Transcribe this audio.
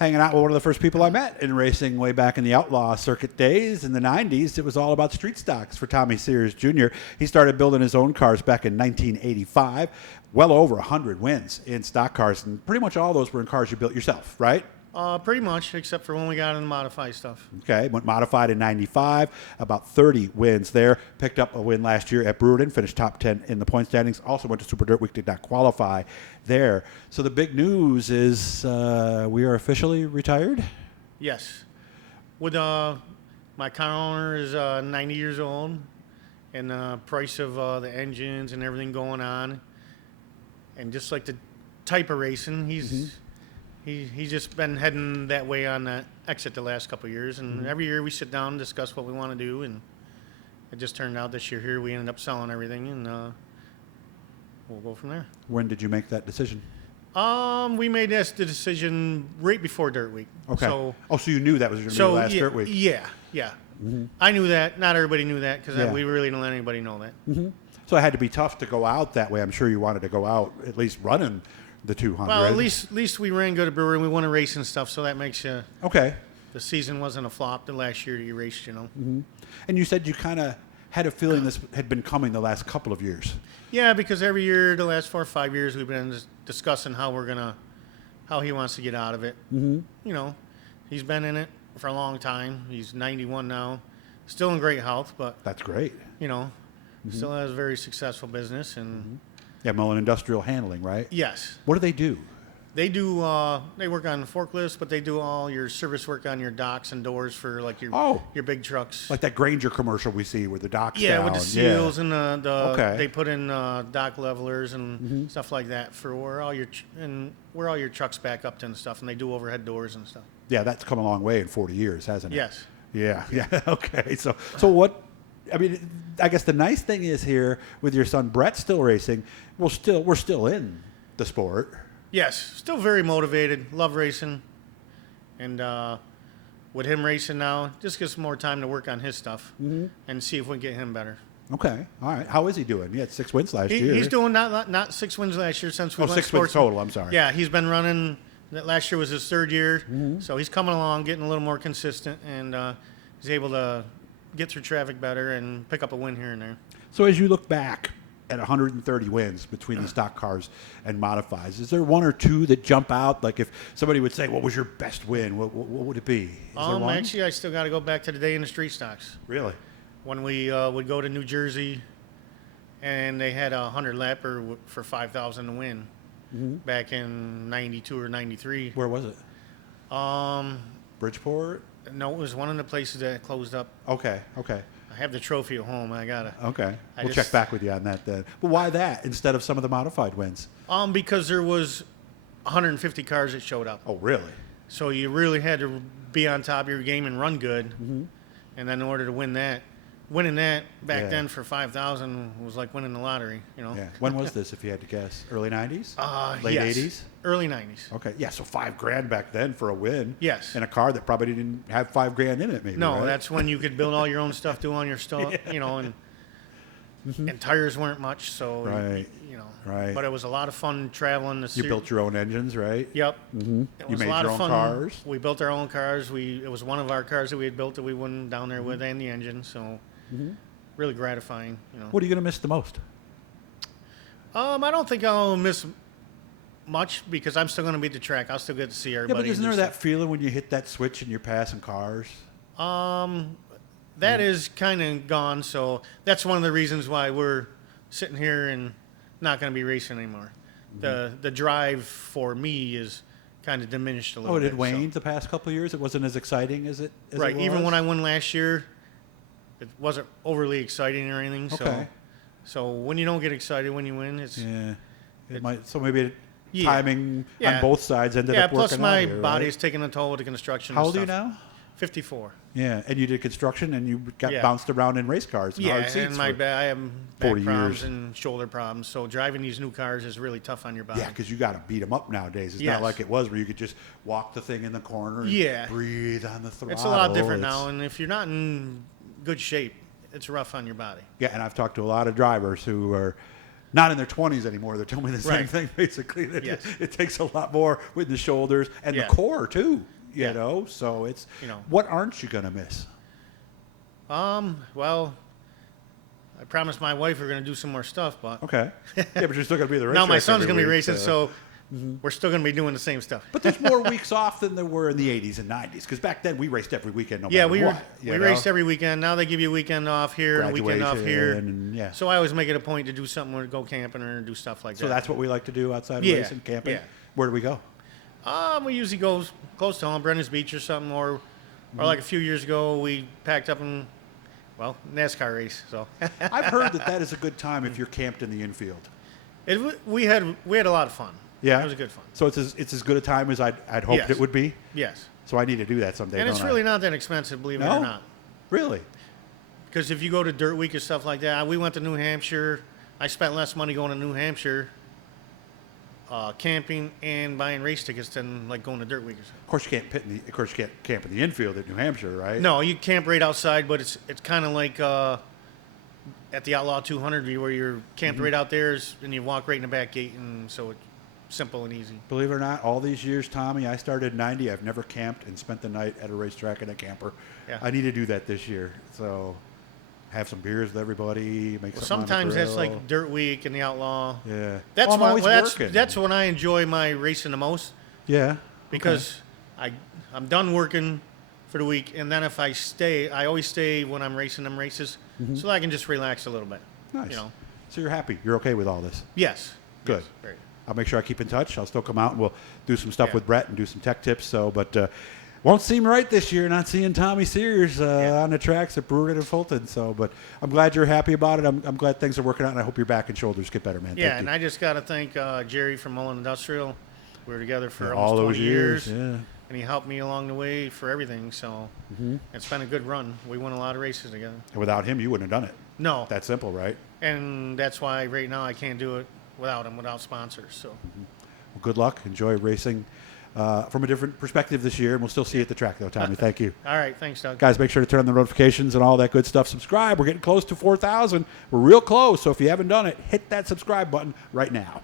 hanging out with one of the first people I met in racing way back in the outlaw circuit days in the 90s. It was all about street stocks for Tommy Sears Jr. He started building his own cars back in 1985. Well over 100 wins in stock cars, and pretty much all those were in cars you built yourself, right? Pretty much, except for when we got into modified stuff. Okay, went modified in 95, about 30 wins there. Picked up a win last year at Brewerton, finished top 10 in the point standings. Also went to Super Dirt Week, did not qualify there. So the big news is we are officially retired? Yes. With my car owner is 90 years old, and the price of the engines and everything going on, and just like the type of racing, He's just been heading that way on that exit the last couple of years, and every year we sit down and discuss what we want to do, and it just turned out this year here we ended up selling everything, and we'll go from there. When did you make that decision? We made the decision right before Dirt Week. Okay. So you knew that was going to be the last Dirt Week? Yeah. Mm-hmm. I knew that. Not everybody knew that because we really didn't let anybody know that. Mm-hmm. So it had to be tough to go out that way. I'm sure you wanted to go out at least running the 200. Well, at least we ran good at Brewery. We won a race and stuff, so that makes you okay. The season wasn't a flop the last year you raced, you know. Mm-hmm. And you said you kind of had a feeling this had been coming the last couple of years. Yeah, because every year, the last 4 or 5 years, we've been discussing how he wants to get out of it. Mm-hmm. You know, he's been in it for a long time. He's 91 now, still in great health, but that's great. You know, still has a very successful business and. Yeah, Mullen Industrial Handling, right? Yes. What do they do? They do. They work on forklifts, but they do all your service work on your docks and doors for like your big trucks. Like that Granger commercial we see with the docks down. Yeah, with the seals and the okay. They put in dock levelers and stuff like that for where all your trucks back up to and stuff, and they do overhead doors and stuff. Yeah, that's come a long way in 40 years, hasn't it? Yes. Yeah. Okay. So what? I mean, I guess the nice thing is here with your son Brett still racing. We're still in the sport. Yes, still very motivated. Love racing, and with him racing now, just gives more time to work on his stuff and see if we can get him better. Okay, all right. How is he doing? He had 6 wins last year. He's doing not 6 wins last year since we went 6 wins total. I'm sorry. Yeah, he's been running. Last year was his 3rd year, so he's coming along, getting a little more consistent, and he's able to get through traffic better and pick up a win here and there. So as you look back at 130 wins between the stock cars and modifies, is there one or two that jump out? Like if somebody would say, what was your best win? What would it be? Is there one? Actually, I still got to go back to the day in the street stocks. Really? When we would go to New Jersey, and they had a 100-lapper for $5,000 to win back in 92 or 93. Where was it? Bridgeport? No, it was one of the places that closed up. Okay. I have the trophy at home. I gotta. Okay. We'll check back with you on that then. But why that instead of some of the modified wins? Because there was 150 cars that showed up. Oh, really? So you really had to be on top of your game and run good. And then in order to win that, winning that back then for $5,000 was like winning the lottery, you know. Yeah. When was this, if you had to guess? Early 90s? Late yes. 80s? Early 90s. Okay. Yeah, so $5,000 back then for a win. Yes. In a car that probably didn't have $5,000 in it, maybe. No, right? that's when you could build all your own stuff, do all your stuff, you know, and tires weren't much, so you know. Right. But it was a lot of fun traveling. You built your own engines, right? Yep. Mm-hmm. It was you made a lot your of own fun. cars. We built our own cars. It was one of our cars that we had built that we went down there with, and the engine. So really gratifying. You know. What are you going to miss the most? I don't think I'll miss much because I'm still going to be at the track. I'll still get to see everybody. Yeah, but isn't there that feeling when you hit that switch and you're passing cars? That is kind of gone. So that's one of the reasons why we're sitting here and not going to be racing anymore. The drive for me is kind of diminished a little bit. Oh, it had waned the past couple of years? It wasn't as exciting as it was? Right. Even when I won last year, it wasn't overly exciting or anything. Okay. So when you don't get excited when you win, it's... Yeah. Maybe timing on both sides ended up working out. Yeah, plus my here, body's taking a toll with the construction How and old stuff. are you now? 54. Yeah, and you did construction and you got bounced around in race cars and hard seats. And I have back problems years. and shoulder problems. So driving these new cars is really tough on your body. Yeah, because you got to beat them up nowadays. It's not like it was where you could just walk the thing in the corner and breathe on the throttle. It's a lot different now, and if you're not in good shape, it's rough on your body. Yeah, and I've talked to a lot of drivers who are not in their 20s anymore. They're telling me the same Right. thing, basically. That Yes. it takes a lot more with the shoulders and Yeah. the core, too, you Yeah. know? So it's, You know. what aren't you going to miss? Well, I promised my wife we're going to do some more stuff, but Okay. Yeah, but you're still going to be the race. now my track son's every going to be week, racing, so we're still going to be doing the same stuff. But there's more weeks off than there were in the 80s and 90s, because back then we raced every weekend no Yeah, matter we what. you know? raced every weekend. Now they give you a weekend off here and a weekend off here. Graduation and, yeah. So I always make it a point to do something or go camping or do stuff like So that. that's what we like to do outside of Yeah, racing, camping? yeah. Where do we go? We usually go close to home, Brennan's Beach or something, or like a few years ago we packed up and NASCAR race. So I've heard that is a good time if you're camped in the infield. we had a lot of fun. Yeah? It was good fun. So it's as good a time as I'd hoped Yes. it would be? Yes, So I need to do that someday, and it's don't I? really not that expensive, believe it No? or not. Really? Because if you go to Dirt Week or stuff like that, we went to New Hampshire. I spent less money going to New Hampshire, camping and buying race tickets than like going to Dirt Week or something. Of course you can't camp in the infield at New Hampshire, right? No, you camp right outside, but it's kind of like at the Outlaw 200 view where you're camped right out there and you walk right in the back gate, and so it's simple and easy. Believe it or not, all these years, Tommy, I started in 90. I've never camped and spent the night at a racetrack in a camper. Yeah. I need to do that this year. So have some beers with everybody, make Well, something on the sometimes that's grill. like Dirt Week and the Outlaw. Yeah. That's Well, I'm always working. that's when I enjoy my racing the most Yeah. because I'm done working for the week, and then if I stay, I always stay when I'm racing them races, so that I can just relax a little bit. Nice. You know. So you're happy. You're okay with all this. Yes. Good. Yes, very. I'll make sure I keep in touch. I'll still come out and we'll do some stuff Yeah. with Brett and do some tech tips. So, but won't seem right this year not seeing Tommy Sears on the tracks at Brewery and Fulton. So, but I'm glad you're happy about it. I'm glad things are working out, and I hope your back and shoulders get better, man. Yeah, Thank and you. I just got to thank Jerry from Mullen Industrial. We were together for Yeah, almost all those 20 years. Yeah. And he helped me along the way for everything. So it's been a good run. We won a lot of races together. And without him, you wouldn't have done it. No. That simple, right? And that's why right now I can't do it without him, without sponsors. So Well, good luck. Enjoy racing from a different perspective this year, and we'll still see you at the track, though, Tommy. Thank you. all right, thanks, Doug. Guys, make sure to turn on the notifications and all that good stuff. Subscribe. We're getting close to 4,000. We're real close, so if you haven't done it, hit that subscribe button right now.